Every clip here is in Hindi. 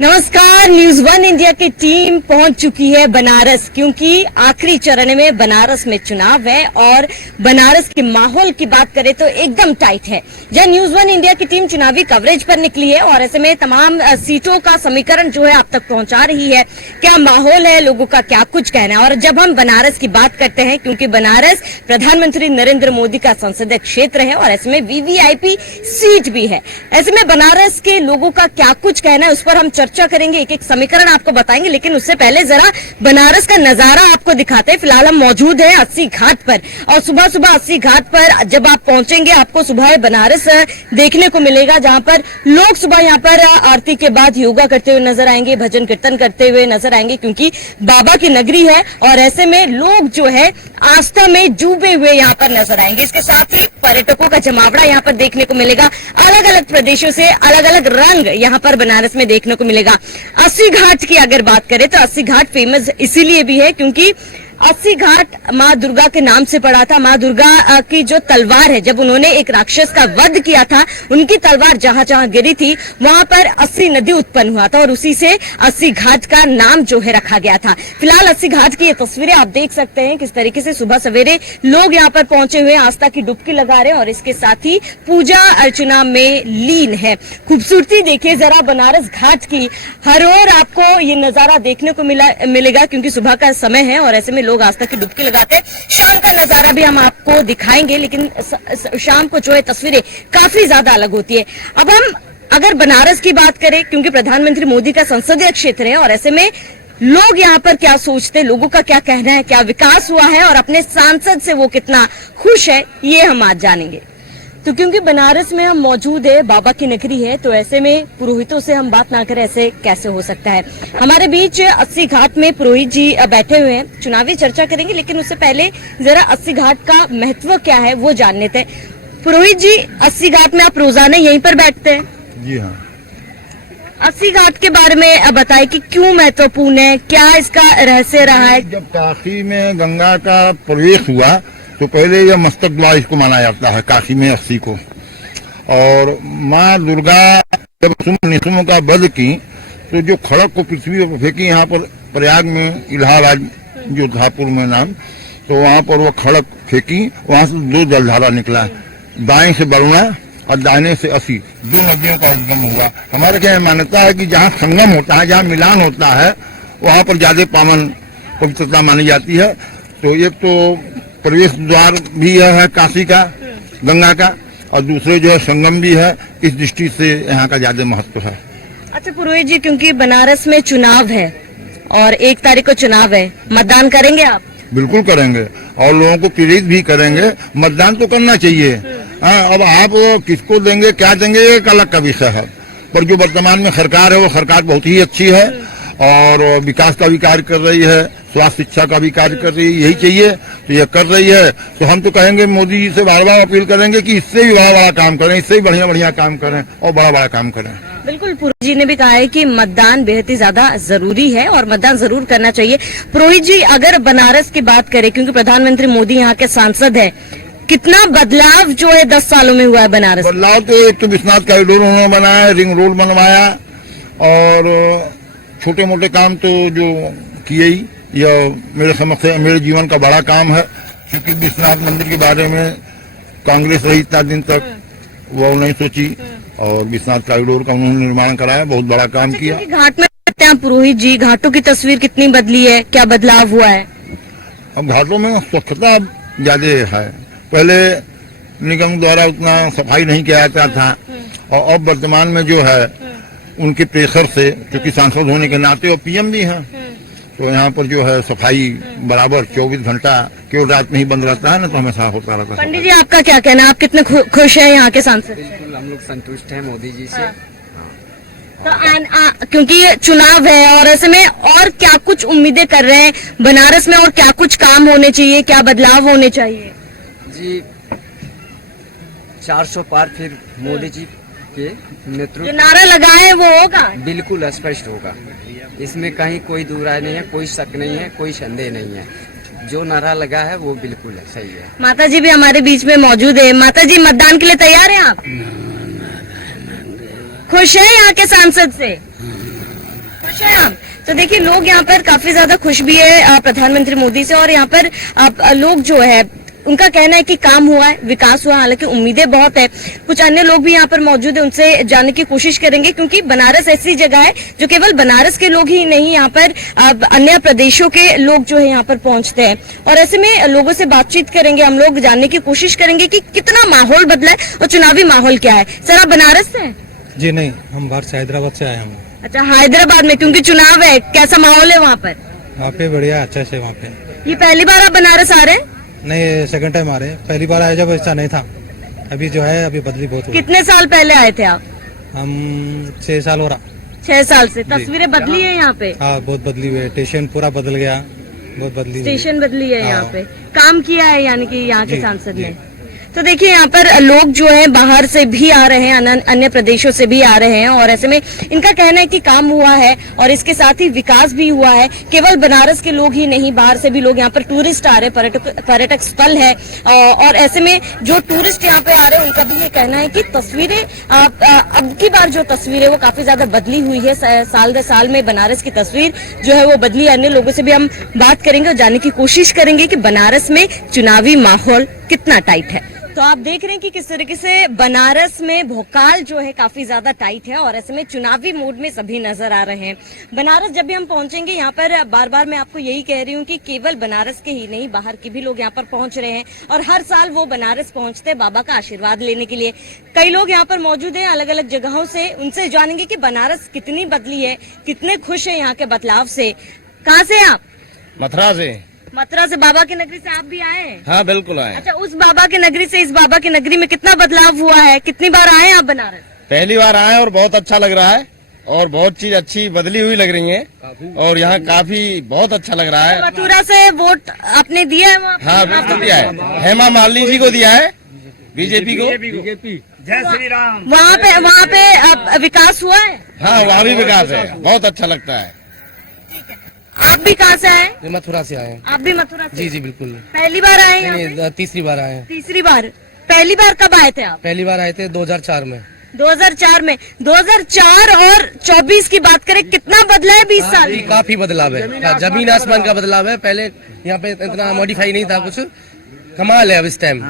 नमस्कार। न्यूज वन इंडिया की टीम पहुंच चुकी है बनारस, क्योंकि आखिरी चरण में बनारस में चुनाव है और बनारस के माहौल की बात करें तो एकदम टाइट है। जहां न्यूज वन इंडिया की टीम चुनावी कवरेज पर निकली है और ऐसे में तमाम सीटों का समीकरण जो है आप तक पहुंचा रही है। क्या माहौल है, लोगों का क्या कुछ कहना है। और जब हम बनारस की बात करते हैं, क्योंकि बनारस प्रधानमंत्री नरेंद्र मोदी का संसदीय क्षेत्र है और ऐसे में वीवीआईपी सीट भी है, ऐसे में बनारस के लोगों का क्या कुछ कहना है उस पर हम चर्चा करेंगे, एक एक समीकरण आपको बताएंगे। लेकिन उससे पहले जरा बनारस का नजारा आपको दिखाते हैं। फिलहाल हम मौजूद हैं अस्सी घाट पर और सुबह सुबह अस्सी घाट पर जब आप पहुंचेंगे आपको सुबह बनारस देखने को मिलेगा, जहां पर लोग सुबह यहां पर आरती के बाद योगा करते हुए नजर आएंगे, भजन कीर्तन करते हुए नजर आएंगे, क्योंकि बाबा की नगरी है और ऐसे में लोग जो है आस्था में डूबे हुए यहाँ पर नजर आएंगे। इसके साथ ही पर्यटकों का जमावड़ा यहाँ पर देखने को मिलेगा। अलग अलग प्रदेशों से अलग अलग रंग यहाँ पर बनारस में देखने को मिलेगा। अस्सी घाट की अगर बात करें तो अस्सी घाट फेमस इसीलिए भी है क्योंकि अस्सी घाट माँ दुर्गा के नाम से पड़ा था। माँ दुर्गा की जो तलवार है, जब उन्होंने एक राक्षस का वध किया था, उनकी तलवार जहां जहां गिरी थी वहां पर अस्सी नदी उत्पन्न हुआ था और उसी से अस्सी घाट का नाम जो है रखा गया था। फिलहाल अस्सी घाट की ये तस्वीरें आप देख सकते हैं किस तरीके से सुबह सवेरे लोग यहाँ पर पहुंचे हुए आस्था की डुबकी लगा रहे हैं और इसके साथ ही पूजा अर्चना में लीन है। खूबसूरती देखिए जरा बनारस घाट की, हर ओर आपको ये नजारा देखने को मिलेगा क्योंकि सुबह का समय है और ऐसे में लोग आस्था की डुबकी लगाते हैं। शाम का नजारा भी हम आपको दिखाएंगे, लेकिन शाम को जो है तस्वीरें काफी ज्यादा अलग होती है। अब हम अगर बनारस की बात करें, क्योंकि प्रधानमंत्री मोदी का संसदीय क्षेत्र है और ऐसे में लोग यहाँ पर क्या सोचते हैं, लोगों का क्या कहना है, क्या विकास हुआ है और अपने सांसद से वो कितना खुश है, ये हम आज जानेंगे। तो क्योंकि बनारस में हम मौजूद है, बाबा की नगरी है, तो ऐसे में पुरोहितों से हम बात ना करें ऐसे कैसे हो सकता है। हमारे बीच अस्सी घाट में पुरोहित जी बैठे हुए हैं, चुनावी चर्चा करेंगे, लेकिन उससे पहले जरा अस्सी घाट का महत्व क्या है वो जान लेते हैं। पुरोहित जी, अस्सी घाट में आप रोजाना यहीं पर बैठते हैं? जी हाँ। अस्सी घाट के बारे में बताए कि क्यों महत्वपूर्ण है, क्या इसका रहस्य रहा है? जब काशी में गंगा का प्रवेश हुआ तो पहले यह मस्तक द्वार इसको माना जाता है, काशी में 80 को। और माँ दुर्गा जब निशुम्भ का वध की तो जो खड़क को पृथ्वी पर फेंकी, यहाँ पर प्रयाग में इलाहाबाद जो धापुर में नाम, तो वहाँ पर वो खड़क फेंकी, वहाँ से दो जलधारा निकला, दाएं से वरुणा और दाहिने से 80, दो नदियों का उद्गम हुआ। हमारे क्या मान्यता है कि जहाँ संगम होता है, जहाँ मिलान होता है, वहाँ पर ज्यादा पावन पवित्रता मानी जाती है। तो एक तो प्रवेश द्वार भी है काशी का, गंगा का, और दूसरे जो है संगम भी है, इस दृष्टि से यहाँ का ज्यादा महत्व है। अच्छा पुरोहित जी, क्योंकि बनारस में चुनाव है और 1 तारीख को चुनाव है, मतदान करेंगे आप? बिल्कुल करेंगे और लोगों को प्रेरित भी करेंगे। मतदान तो करना चाहिए। अब आप किसको देंगे, क्या देंगे, एक अलग का विषय है, पर जो वर्तमान में सरकार है वो सरकार बहुत ही अच्छी है और विकास का भी कार्य कर रही है, स्वास्थ्य शिक्षा का भी कार्य कर रही है, यही चाहिए तो यह कर रही है। तो हम तो कहेंगे मोदी जी से बार बार अपील करेंगे कि इससे भी बड़ा बड़ा काम करें, इससे भी बढ़िया बढ़िया काम करें और बड़ा बड़ा काम करें। बिल्कुल, पुरोहित जी ने भी कहा है कि मतदान बेहद ही ज्यादा जरूरी है और मतदान जरूर करना चाहिए। पुरोहित जी, अगर बनारस की बात करें, क्योंकि प्रधानमंत्री मोदी यहाँ के सांसद है, कितना बदलाव जो है 10 सालों में हुआ है बनारस? बदलाव तो एक तो विश्वनाथ कॉरिडोर उन्होंने बनाया, रिंग रोड बनवाया और छोटे मोटे काम तो जो किए ही, यह मेरे समझ से मेरे जीवन का बड़ा काम है, क्योंकि विश्वनाथ मंदिर के बारे में कांग्रेस रही इतना दिन तक, वो नहीं सोची और विश्वनाथ कॉरिडोर का उन्होंने निर्माण कराया, बहुत बड़ा काम किया। घाट में पुरोहित जी, घाटों की तस्वीर कितनी बदली है, क्या बदलाव हुआ है? अब घाटों में स्वच्छता ज्यादा है, पहले निगम द्वारा उतना सफाई नहीं किया जाता था और अब वर्तमान में जो है उनके प्रेशर से, क्योंकि सांसद होने के नाते और पीएम भी हैं, तो यहाँ पर जो है सफाई बराबर 24 घंटा, केवल रात में ही बंद रहता है ना, तो हमेशा होता रहता है। पंडित जी, आपका क्या कहना है, आप कितने खुश हैं यहाँ के सांसद? बिल्कुल, हम लोग संतुष्ट हैं मोदी जी से। तो क्योंकि चुनाव है और ऐसे में और क्या कुछ उम्मीदें कर रहे हैं बनारस में, और क्या कुछ काम होने चाहिए, क्या बदलाव होने चाहिए? जी 400 पार फिर मोदी जी के नेतृत्व, जो नारा लगाए वो होगा, बिल्कुल स्पष्ट होगा, इसमें कहीं कोई दो राय नहीं है, कोई शक नहीं है, कोई संदेह नहीं है। जो नारा लगा है वो बिल्कुल है, सही है। माता जी भी हमारे बीच में मौजूद है। माता जी, मतदान के लिए तैयार हैं आप? खुश हैं यहाँ के सांसद से? खुश हैं आप? तो देखिए लोग यहाँ पर काफी ज्यादा खुश भी है प्रधानमंत्री मोदी से, और यहाँ पर लोग जो है उनका कहना है कि काम हुआ है, विकास हुआ, हालांकि उम्मीदें बहुत है। कुछ अन्य लोग भी यहाँ पर मौजूद है, उनसे जानने की कोशिश करेंगे, क्योंकि बनारस ऐसी जगह है जो केवल बनारस के लोग ही नहीं, यहाँ पर अन्य प्रदेशों के लोग जो है यहाँ पर पहुंचते हैं, और ऐसे में लोगों से बातचीत करेंगे हम लोग, जानने की कोशिश करेंगे कि कितना माहौल बदला है और चुनावी माहौल क्या है। सर आप बनारस से हैं? जी नहीं, हम बाहर से हैदराबाद से आए हम। अच्छा, हैदराबाद में, क्योंकि चुनाव है, कैसा माहौल है वहाँ पर? वहाँ पे बढ़िया, अच्छा से वहाँ पे। ये पहली बार आप बनारस आ रहे हैं? नहीं, सेकंड टाइम आ रहे हैं। पहली बार आए जब ऐसा नहीं था, अभी जो है अभी बदली बहुत हुई। कितने साल पहले आए थे आप? हम 6 साल हो रहा। 6 साल से। तस्वीरें बदली है यहाँ पे? हाँ, बहुत बदली हुई है। स्टेशन पूरा बदल गया, बहुत बदली हुई है। स्टेशन बदली है यहाँ हाँ। पे, काम किया है यानी कि यहाँ के जी, सांसद जी। ने। तो देखिए यहाँ पर लोग जो हैं बाहर से भी आ रहे हैं, अन्य प्रदेशों से भी आ रहे हैं, और ऐसे में इनका कहना है कि काम हुआ है और इसके साथ ही विकास भी हुआ है। केवल बनारस के लोग ही नहीं, बाहर से भी लोग यहाँ पर टूरिस्ट आ रहे हैं, पर्यटक स्थल है, और ऐसे में जो टूरिस्ट यहाँ पे आ रहे हैं उनका भी ये कहना है कि तस्वीरें अब की बार जो तस्वीर है वो काफी ज्यादा बदली हुई है। साल दर साल में बनारस की तस्वीर जो है वो बदली। अन्य लोगों से भी हम बात करेंगे और जानने की कोशिश करेंगे कि बनारस में चुनावी माहौल कितना टाइट है। तो आप देख रहे हैं कि किस तरीके से बनारस में भोकाल जो है काफी ज्यादा टाइट है, और ऐसे में चुनावी मूड में सभी नजर आ रहे हैं। बनारस जब भी हम पहुंचेंगे यहाँ पर, बार बार मैं आपको यही कह रही हूँ कि केवल बनारस के ही नहीं, बाहर के भी लोग यहाँ पर पहुंच रहे हैं, और हर साल वो बनारस पहुंचते हैं बाबा का आशीर्वाद लेने के लिए। कई लोग यहाँ पर मौजूद हैं अलग अलग जगहों से, उनसे जानेंगे कि बनारस कितनी बदली है, कितने खुश है यहाँ के बदलाव से। कहाँ से आप? मथुरा से। मथुरा से। बाबा की नगरी से आप भी आए हैं? हाँ बिल्कुल आए। अच्छा, उस बाबा की नगरी से इस बाबा की नगरी में कितना बदलाव हुआ है? कितनी बार आए आप बनारस? पहली बार आए और बहुत अच्छा लग रहा है, और बहुत चीज अच्छी बदली हुई लग रही है, और यहाँ काफी बहुत अच्छा लग रहा है। मथुरा से वोट आपने दिया है वहाँ? हाँ बिल्कुल दिया है, हेमा मालिनी जी को दिया है, बीजेपी को। जय श्री राम। वहाँ पे विकास हुआ है? हाँ वहाँ भी विकास है, बहुत अच्छा लगता है। आप भी कहाँ से आए? मथुरा से आए हैं। आप भी मथुरा से? जी जी बिल्कुल। पहली बार आए यहाँ पे? नहीं, तीसरी बार आए हैं। तीसरी बार। पहली बार कब आए थे आप? पहली बार आए थे 2004 में। 2004 में। 2004 और 24 की बात करें, कितना बदला है 20 साल में? काफी बदलाव है, जमीन आसमान का बदलाव है। पहले यहाँ पे इतना मॉडिफाई नहीं था कुछ, कमाल है अब इस टाइम।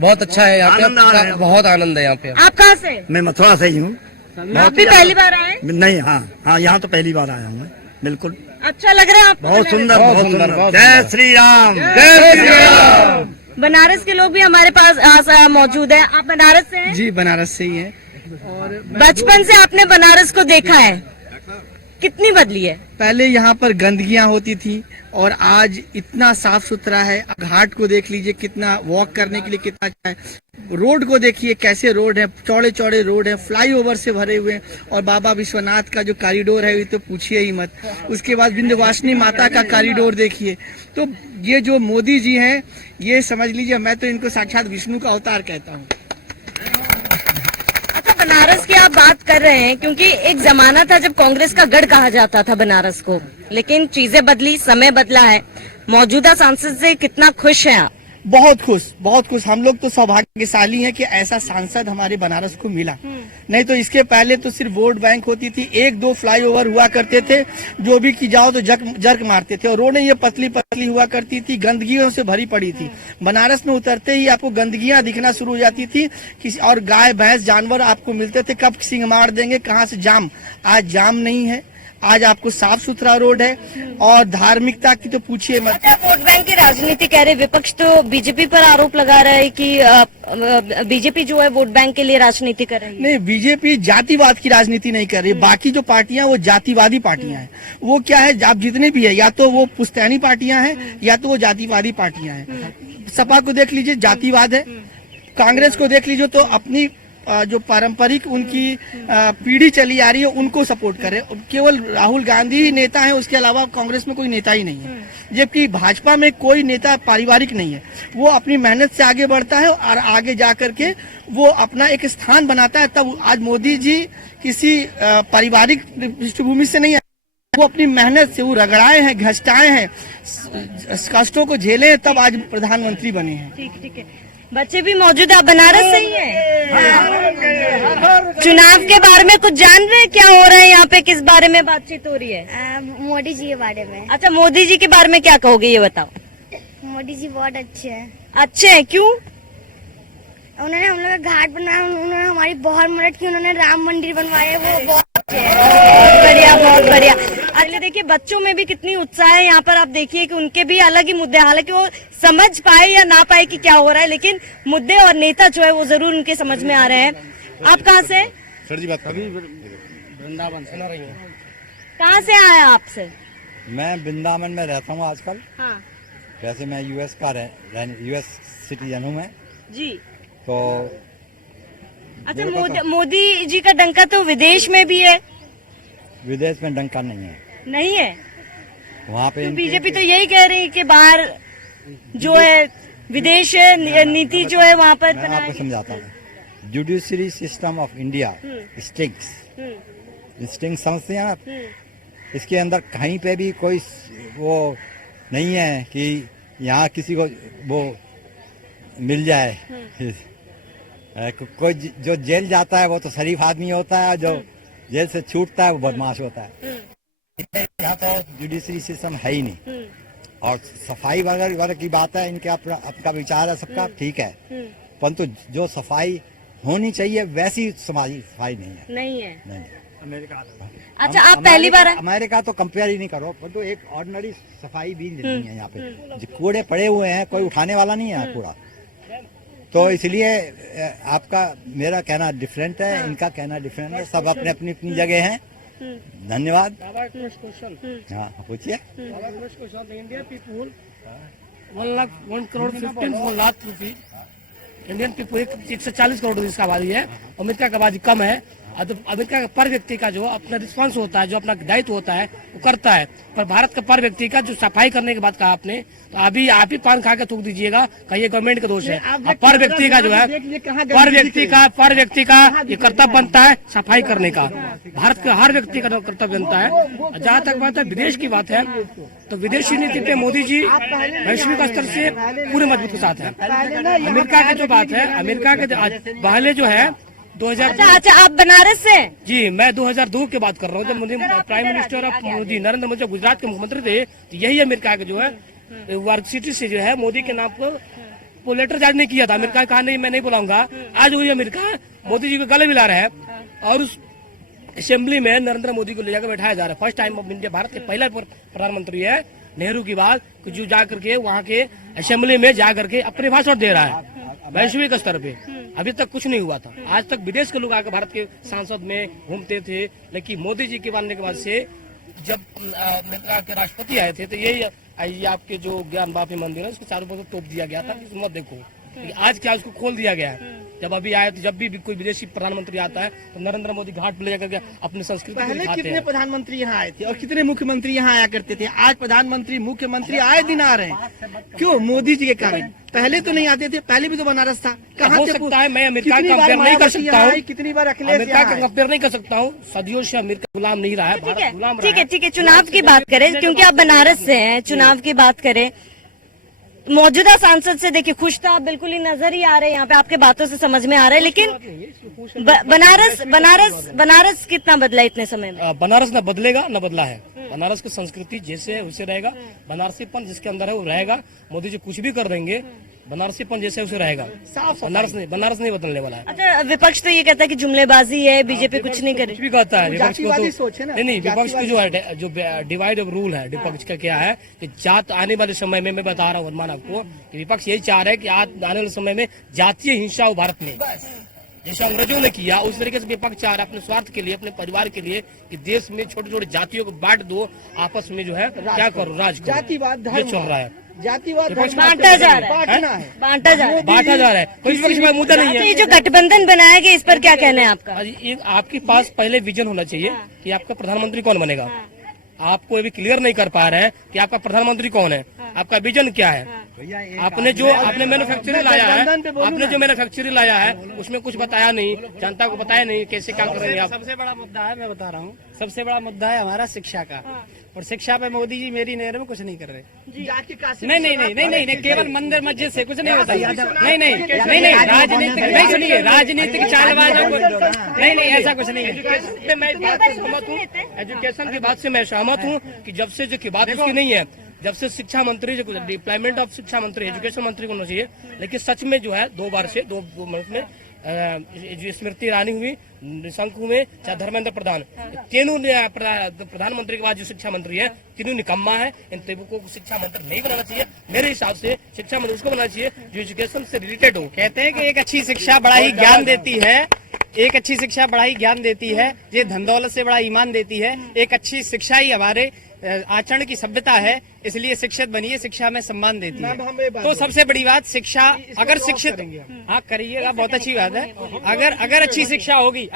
बहुत अच्छा है यहाँ पे, बहुत आनंद है यहाँ पे। आप कहाँ से? मैं मथुरा से ही हूँ। आप भी पहली बार आए? नहीं, हाँ यहाँ तो पहली बार आया हूँ मैं। बिल्कुल अच्छा लग रहा है आपको? बहुत सुंदर, बहुत बहुत सुंदर, सुंदर। बहुत जय श्री राम। जय श्री राम। बनारस के लोग भी हमारे पास मौजूद हैं। आप बनारस से हैं? जी बनारस से ही है। बचपन से आपने बनारस को देखा है, कितनी बदली है? पहले यहाँ पर गंदगियां होती थी और आज इतना साफ सुथरा है। घाट को देख लीजिए, कितना वॉक करने के लिए कितना अच्छा है। रोड को देखिए कैसे रोड है, चौड़े चौड़े रोड है, फ्लाईओवर से भरे हुए हैं। और बाबा विश्वनाथ का जो कॉरिडोर है ये तो पूछिए ही मत। उसके बाद विंध्यवासिनी माता का कॉरिडोर देखिए। तो ये जो मोदी जी हैं, ये समझ लीजिए, मैं तो इनको साक्षात विष्णु का अवतार कहता हूँ। अच्छा, बनारस की आप बात कर रहे हैं, क्योंकि एक जमाना था जब कांग्रेस का गढ़ कहा जाता था बनारस को, लेकिन चीजें बदली, समय बदला है। मौजूदा सांसद से कितना खुश हैं आप? बहुत खुश, बहुत खुश। हम लोग तो सौभाग्यशाली हैं कि ऐसा सांसद हमारे बनारस को मिला। नहीं तो इसके पहले तो सिर्फ वोट बैंक होती थी, 1-2 फ्लाईओवर हुआ करते थे, जो भी की जाओ तो जर्क मारते थे, और रोडें ये पतली पतली हुआ करती थी, गंदगियों से भरी पड़ी थी। बनारस में उतरते ही आपको गंदगियां दिखना शुरू हो जाती थी, और गाय भैंस जानवर आपको मिलते थे, कब सिंह मार देंगे, कहाँ से जाम। आज जाम नहीं है, आज आपको साफ सुथरा रोड है, और धार्मिकता की तो पूछिए मत। अच्छा, वोट बैंक की राजनीति कह रहे, विपक्ष तो बीजेपी पर आरोप लगा रहा है कि बीजेपी जो है वोट बैंक के लिए राजनीति कर रही है। नहीं, बीजेपी जातिवाद की राजनीति नहीं कर रही। बाकी जो पार्टियां वो जातिवादी पार्टियां हैं। वो क्या है, आप जितने भी है, या तो वो पुश्तैनी पार्टियां हैं या तो वो जातिवादी पार्टियां हैं। सपा को देख लीजिए, जातिवाद है। कांग्रेस को देख लीजिए तो अपनी जो पारंपरिक उनकी पीढ़ी चली आ रही है उनको सपोर्ट करे। केवल राहुल गांधी ही नेता है, उसके अलावा कांग्रेस में कोई नेता ही नहीं है। जबकि भाजपा में कोई नेता पारिवारिक नहीं है, वो अपनी मेहनत से आगे बढ़ता है और आगे जा करके वो अपना एक स्थान बनाता है। तब आज मोदी जी किसी पारिवारिक पृष्ठभूमि से नहीं है, वो अपनी मेहनत से, वो रगड़ाए हैं, घसटाए हैं, कष्टों को झेले हैं, तब आज प्रधानमंत्री बने हैं। ठीक है। बच्चे भी मौजूद है, आप बनारस से ही हैं? चुनाव के बारे में कुछ जान रहे हैं, क्या हो रहा है यहाँ पे, किस बारे में बातचीत हो रही है? मोदी जी के बारे में। अच्छा, मोदी जी के बारे में क्या कहोगे ये बताओ। मोदी जी बहुत अच्छे हैं। अच्छे हैं, क्यों? उन्होंने हम लोग का घाट बनाया, उन्होंने हमारी बहुत मदद की, उन्होंने राम मंदिर बनवाए, वो बहुत अच्छे हैं। बहुत बढ़िया, बहुत बढ़िया। अगले देखिए बच्चों में भी कितनी उत्साह है यहाँ पर, आप देखिए कि उनके भी अलग ही मुद्दे, हालांकि वो समझ पाए या ना पाए कि क्या हो रहा है, लेकिन मुद्दे और नेता जो है वो जरूर उनके समझ में आ रहे हैं। आप कहाँ से? सर जी बात अभी वृंदावन सुना रही है। कहाँ से आया आपसे? मैं वृंदावन में रहता हूँ आजकल। हाँ वैसे मैं यूएस का यूएस सिटीजन हूँ मैं जी। तो। अच्छा, मोदी जी का डंका तो विदेश में भी है। विदेश में डंका नहीं है। नहीं है? वहाँ पे तो बीजेपी तो यही कह रही है कि बाहर जो है विदेश नीति जो है वहाँ पर मैं आपको समझाता हूँ। Judiciary system of India stinks stinks समझते हैं आप? इसके अंदर कहीं पे भी कोई वो नहीं है कि यहाँ किसी को वो मिल जाए। कोई जो जेल जाता है वो तो शरीफ आदमी होता है, जो जेल से छूटता है वो बदमाश होता है। यहाँ तो जुडिशरी सिस्टम है ही नहीं। और सफाई वगैरह की बात है, इनके आपका विचार है सबका ठीक है, परंतु जो सफाई होनी चाहिए वैसी समाजी सफाई नहीं है। नहीं। अमेरिका। अच्छा, आप पहली बार? अमेरिका तो कंपेयर ही नहीं करो, परंतु एक ऑर्डिनरी सफाई भी नहीं है यहाँ पे। जो कूड़े पड़े हुए हैं, कोई उठाने वाला नहीं है कूड़ा। तो इसलिए आपका मेरा कहना डिफरेंट है, इनका कहना डिफरेंट है, सब अपने अपनी जगह हैं। धन्यवाद। हाँ पूछिए। इंडिया पीपुल 1,15 लाख रुपये, इंडियन पीपुल 140 करोड़ इसका आबादी है, अमेरिका की आबादी कम है। तो अमेरिका का पर व्यक्ति का जो अपना रिस्पॉन्स होता है, जो अपना दायित्व होता है वो करता है, पर भारत का पर व्यक्ति का जो सफाई करने की बात कहा आपने, तो अभी आप ही पान खा के थूक दीजिएगा कहिए गवर्नमेंट का दोष है। पर व्यक्ति का जो है, पर व्यक्ति का ये कर्तव्य बनता है सफाई करने का, भारत का हर व्यक्ति का कर्तव्य बनता है। जहाँ तक बात है विदेश की बात है, तो विदेशी नीति पे मोदी जी वैश्विक स्तर से पूरे मजबूत के साथ है। अमेरिका की जो बात है, अमेरिका के पहले जो है 2000। अच्छा, आप बनारस से? जी, मैं 2002 की बात कर रहा हूँ, जब Modi prime minister of Modi Narendra Modi Gujarat के मुख्यमंत्री थे, तो यही अमेरिका के जो है वर्क सिटी से जो है मोदी के नाम पर वो लेटर जारी नहीं किया था। अमेरिका कहा नहीं, मैं नहीं बुलाऊंगा। आज वही अमेरिका मोदी जी को गले मिला रहा है और उस असेंबली में नरेंद्र मोदी को ले जाकर बैठाया जा रहा है। First time of India, Bharat के पहला प्रधानमंत्री है नेहरू की बात, जो जा करके वहाँ के असेंबली में जा करके अपने भाषण दे रहा है वैश्विक स्तर पे। अभी तक कुछ नहीं हुआ था। आज तक विदेश के लोग आकर भारत के सांसद में घूमते थे, लेकिन मोदी जी के बनने के बाद से जब अमेरिका के राष्ट्रपति आए थे, तो यही आपके जो ज्ञान बापी मंदिर है उसको चारों तरफ तोप दिया गया था। मत देखो आज क्या उसको खोल दिया गया है। जब अभी आए तो जब भी कोई विदेशी प्रधानमंत्री आता है तो नरेंद्र मोदी घाट पर ले जाकर अपनी संस्कृति पहले कितने प्रधानमंत्री यहाँ आए थे और कितने मुख्यमंत्री यहाँ आया करते थे। आज प्रधानमंत्री मुख्यमंत्री आए दिन आ रहे हैं, क्यों? मोदी जी के कारण। पहले तो नहीं आते थे, पहले भी तो बनारस था। कहाँ हो सकता है मैं अमेरिका का कंपेयर नहीं कर सकता हूँ, कितनी बार अमेरिका का कंपेयर नहीं कर सकता हूँ। सदियों से अमेरिका गुलाम नहीं रहा है, भारत गुलाम रहा है। ठीक है, चुनाव की बात करें क्योंकि आप बनारस से हैं। चुनाव की बात करें, मौजूदा सांसद से देखिए खुश तो आप बिल्कुल ही नजर ही आ रहे हैं, यहाँ पे आपके बातों से समझ में आ रहा है, लेकिन बनारस कितना बदला इतने समय में? बनारस न बदलेगा न बदला है। बनारस की संस्कृति जैसे है वैसे रहेगा, बनारसीपन जिसके अंदर है वो रहेगा। मोदी जी कुछ भी कर देंगे, बनारसीपन जैसे उसे रहेगा। बनारस नहीं बदलने वाला है। अच्छा, विपक्ष तो ये कहता है कि जुमलेबाजी है, बीजेपी कुछ नहीं करे। कुछ भी कहता है विपक्ष को तो नहीं, विपक्ष की जो डिवाइड ऑफ रूल है विपक्ष का क्या है कि जात आने वाले समय में, मैं बता रहा हूँ अनुमान आपको, कि विपक्ष यही चाह रहा है कि आने वाले समय में जातीय हिंसा हो भारत में, जैसे अंग्रेजों ने किया उस तरीके से विपक्ष चाह रहा है अपने स्वार्थ के लिए, अपने परिवार के लिए, कि देश में छोटे छोटे जातियों को बांट दो, आपस में जो है क्या करो, राज करो। जातिवाद ये चल रहा है, जातिवाद बांटा जा रहा है, कोई विपक्ष में मुद्दा नहीं है। ये जो गठबंधन बनाया गया इस पर क्या कहना है आपका? आपके पास पहले विजन होना चाहिए कि आपका प्रधानमंत्री कौन बनेगा। आपको अभी क्लियर नहीं कर पा रहे हैं कि आपका प्रधानमंत्री कौन है। आपका विजन क्या है? आपने मैन्युफैक्चरिंग लाया है, आपने जो मैन्युफैक्चरिंग लाया है उसमें कुछ बताया नहीं, जनता को बताया नहीं कैसे क्या करेंगे आप? सबसे बड़ा मुद्दा है, मैं बता रहा हूँ, सबसे बड़ा मुद्दा है हमारा शिक्षा का। और शिक्षा पे मोदी जी मेरी नजर में कुछ नहीं कर रहे। नहीं, केवल मंदिर मस्जिद से कुछ नहीं होता। नहीं, राजनीतिक नहीं, सुनिए, राजनीतिक चालबाजों को नहीं, ऐसा कुछ नहीं है। मैं इस बात से सहमत हूँ, एजुकेशन की बात से मैं सहमत हूँ कि जब से जो बात उसकी नहीं है, जब से शिक्षा मंत्री जो डिप्लॉयमेंट ऑफ शिक्षा मंत्री, एजुकेशन मंत्री को होना चाहिए। लेकिन सच में जो है दो मंथ में स्मृति ईरानी हुई, निशंक हुए, चाहे धर्मेंद्र प्रधान, तीनों प्रधानमंत्री के बाद जो शिक्षा मंत्री है तीनों निकम्मा है। इन तीनों को शिक्षा मंत्री नहीं बनाना चाहिए। मेरे हिसाब से शिक्षा मंत्री उसको बनाना चाहिए जो एजुकेशन से रिलेटेड हो। कहते हैं कि एक अच्छी शिक्षा बड़ा ही ज्ञान देती है, एक अच्छी शिक्षा बड़ा ही ज्ञान देती है, ये धन दौलत से बड़ा ईमान देती है। एक अच्छी शिक्षा ही हमारे आचरण की सभ्यता है, इसलिए शिक्षित बनिए, शिक्षा में सम्मान देती है। तो सबसे बड़ी बात शिक्षा, अगर शिक्षित हाँ करिएगा, बहुत अच्छी बात है। अगर अच्छी शिक्षा होगी,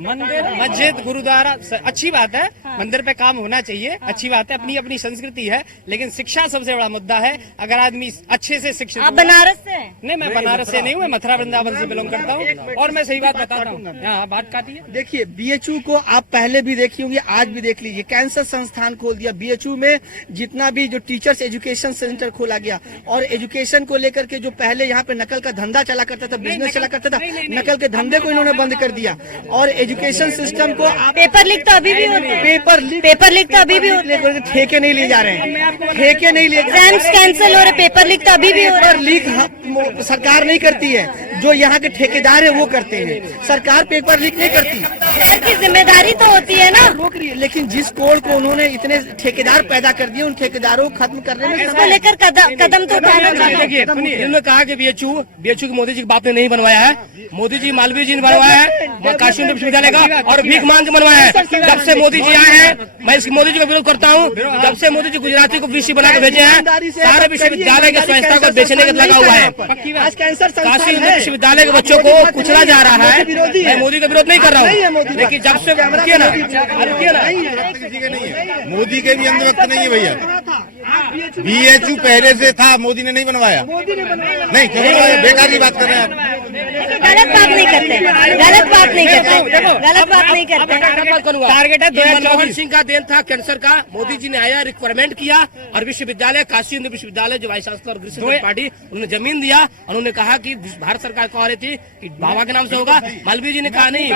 मंदिर मस्जिद गुरुद्वारा अच्छी बात है, मंदिर पे काम होना चाहिए, अच्छी बात है, अपनी अपनी संस्कृति है, लेकिन शिक्षा सबसे बड़ा मुद्दा है। अगर आदमी अच्छे से शिक्षित, आप बनारस से? नहीं, मैं बनारस से नहीं हूँ, मैं मथुरा वृंदावन से बिलोंग करता हूँ। और मैं सही बात बताता हूँ, हाँ बात काटिए। देखिए, बीएचयू को आप पहले भी देखी होंगी, आज भी देख लीजिए, कैंसर संस्थान खोल दिया। बीएचयू में जितना भी जो टीचर्स एजुकेशन सेंटर खोला गया, और एजुकेशन को लेकर के जो पहले यहाँ पे नकल का धंधा चला करता था, बिजनेस चला करता था, नकल के धंधे को इन्होंने बंद कर दिया। और एजुकेशन सिस्टम को पेपर लीक तो अभी भी होते हैं, पेपर लीक तो अभी भी होते हैं, ठेके नहीं लिए जा रहे हैं, ठेके नहीं लिए, एग्जाम्स कैंसिल हो रहे, पेपर लीक तो अभी भी हो रहा है। पेपर लीक सरकार नहीं करती है, जो यहाँ के ठेकेदार है वो करते हैं, सरकार पेपर लीक नहीं करती। की जिम्मेदारी तो होती है ना। लेकिन जिस कोड को उन्होंने इतने ठेकेदार पैदा कर दिए, उन ठेकेदारों को खत्म करने में इसको लेकर कदम तो उठाना चाहिए। देखिए, इन्होंने कहा कि बीएचयू की मोदी जी के बाप ने नहीं बनवाया है, मोदी जी मालवीय जी ने बनवाया है, काशी विश्वविद्यालय का, और भीख मांग के बनवाया है। जब से मोदी जी आए हैं, मैं इस मोदी जी का विरोध करता हूँ। जब से मोदी जी गुजराती को वीसी बना के भेजे हैं, सारे विश्वविद्यालय की स्वच्छता को बेचने का लगा हुआ है। काशी विश्वविद्यालय के बच्चों को कुचला जा रहा है। मैं मोदी का विरोध नहीं कर रहा हूँ, लेकिन जब से मोदी के भी अंधभक्त नहीं है भैया। बीएचयू पहले से था, मोदी ने नहीं बनवाया। नहीं, क्यों बनवाया? बेकार की बात कर रहे हैं आप। गलत बात नहीं करते, गलत बात नहीं करते। टारगेट है 2024। मनमोहन सिंह का देन था कैंसर का, मोदी जी ने आया, रिक्वायरमेंट किया, और विश्वविद्यालय काशी हिंदू विश्वविद्यालय जो वाइस चांसलर ग्रीष्म पार्टी, उन्होंने जमीन दिया, उन्होंने कहा कि भारत सरकार कह रही थी कि बाबा के नाम से होगा, मालवीय जी ने कहा नहीं।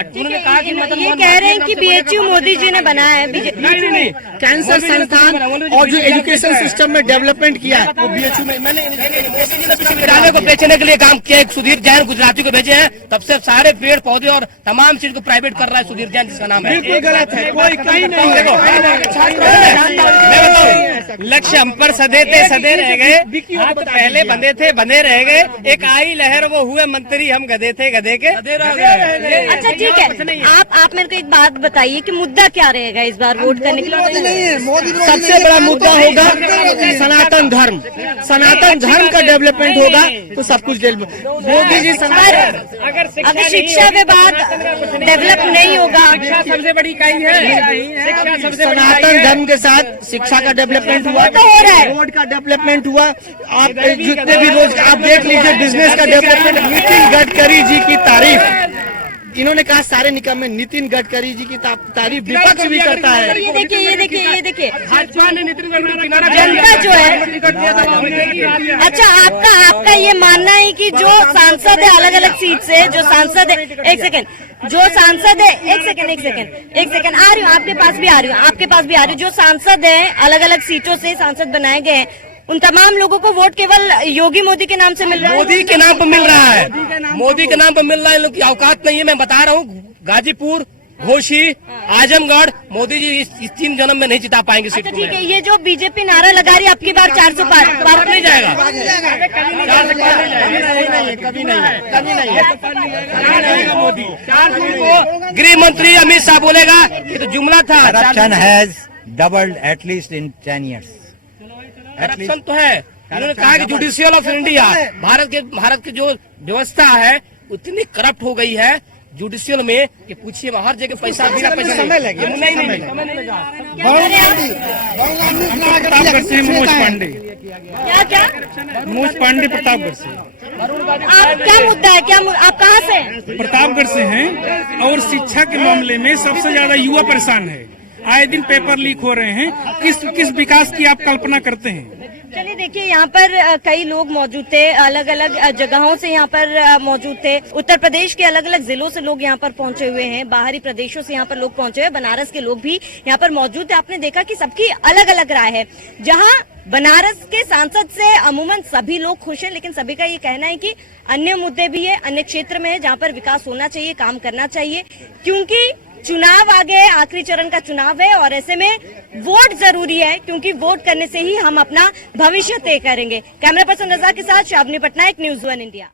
उन्होंने कहा कि ये कह रहे हैं कि बीएचयू मोदी जी ने बनाया है। नहीं, कैंसर संस्थान और जो एजुकेशन सिस्टम में डेवलपमेंट किया है वो बीएचयू में। मैंने विश्वविद्यालय को बेचने के लिए काम किया, एक सुधीर जैन गुजराती को भेजे हैं, तब से सारे पेड़ पौधे और तमाम चीज को प्राइवेट कर रहा है सुधीर जैन, जिसका नाम है। बिल्कुल गलत है, कोई कहीं नहीं। लक्ष्य हम पर सदे रह गए, हाथ पहले बंधे रह गए, एक आई लहर वो हुए मंत्री, हम गधे थे, गधे के। अच्छा ठीक है, आप मेरे को एक बात बताइए कि मुद्दा क्या रहेगा इस बार वोट करने के लिए? सबसे बड़ा मुद्दा होगा सनातन धर्म। सनातन धर्म का डेवलपमेंट होगा तो सब कुछ मोदी जी अगर शिक्षा विभाग डेवलप नहीं होगा, सबसे बड़ी इकाई है। सनातन धर्म के साथ शिक्षा का डेवलपमेंट हुआ तो हो रहा है, रोड का डेवलपमेंट हुआ, आप जितने भी रोज आप देख लीजिए, बिजनेस का डेवलपमेंट। नितिन गडकरी जी की तारीफ इन्होंने कहा, सारे निकम में नितिन गडकरी जी की तारीफ विपक्ष भी करता है। ये देखिए भाजपा ने नितिन गडकरी जनता जो है। अच्छा, आपका ये मानना है कि जो सांसद है अलग अलग सीट से, जो सांसद है, एक सेकंड, जो सांसद है, एक सेकंड आ रही हूँ, आपके पास भी आ रही हूँ, जो सांसद है अलग अलग सीटों से सांसद बनाए गए हैं, उन तमाम लोगों को वोट केवल योगी मोदी के नाम से मिल रहा है। मोदी के नाम पर मिल रहा है, मोदी के नाम पर मिल रहा है। लोग की औकात नहीं है। मैं बता रहा हूँ, गाजीपुर, घोसी, आजमगढ़, मोदी जी इस 3 जन्म में नहीं जिता पाएंगे सीट। अच्छा ठीक है, ये जो बीजेपी नारा लगा रही है आपकी बार 400 पार नहीं जाएगा, कभी नहीं। मोदी 400 को गृह मंत्री अमित शाह बोलेगा, ये तो जुमला था। Corruption has doubled at least in 10 years. Corruption तो है। उन्होंने कहा कि जुडिशियल ऑफ इंडिया, भारत की जो व्यवस्था है उतनी करप्ट हो गई है जुडिशियल में कि पूछिए हर जगह पैसा बिना पैसा समय लगे नहीं समय नहीं लगा। प्रतापगढ़ से मनोज पांडे, क्या क्या मनोज पांडे प्रतापगढ़ से। आप क्या मुद्दा है, आप कहाँ से हैं? प्रतापगढ़ से हैं और शिक्षा के मामले में सबसे ज्यादा युवा परेशान है। आए दिन पेपर लीक हो रहे हैं। किस विकास की आप कल्पना करते हैं? चलिए देखिए, यहाँ पर कई लोग मौजूद थे, अलग अलग जगहों से यहाँ पर मौजूद थे। उत्तर प्रदेश के अलग अलग जिलों से लोग यहाँ पर पहुंचे हुए हैं, बाहरी प्रदेशों से यहाँ पर लोग पहुंचे हुए, बनारस के लोग भी यहाँ पर मौजूद थे। आपने देखा कि सबकी अलग अलग राय है। जहाँ बनारस के सांसद से अमूमन सभी लोग खुश हैं, लेकिन सभी का ये कहना है कि अन्य मुद्दे भी है, अन्य क्षेत्र में है जहाँ पर विकास होना चाहिए, काम करना चाहिए, क्योंकि चुनाव आ गए, आखिरी चरण का चुनाव है और ऐसे में वोट जरूरी है, क्योंकि वोट करने से ही हम अपना भविष्य तय करेंगे। कैमरा पर्सन रजा के साथ शाबनी पटनायक, न्यूज़ 1 इंडिया।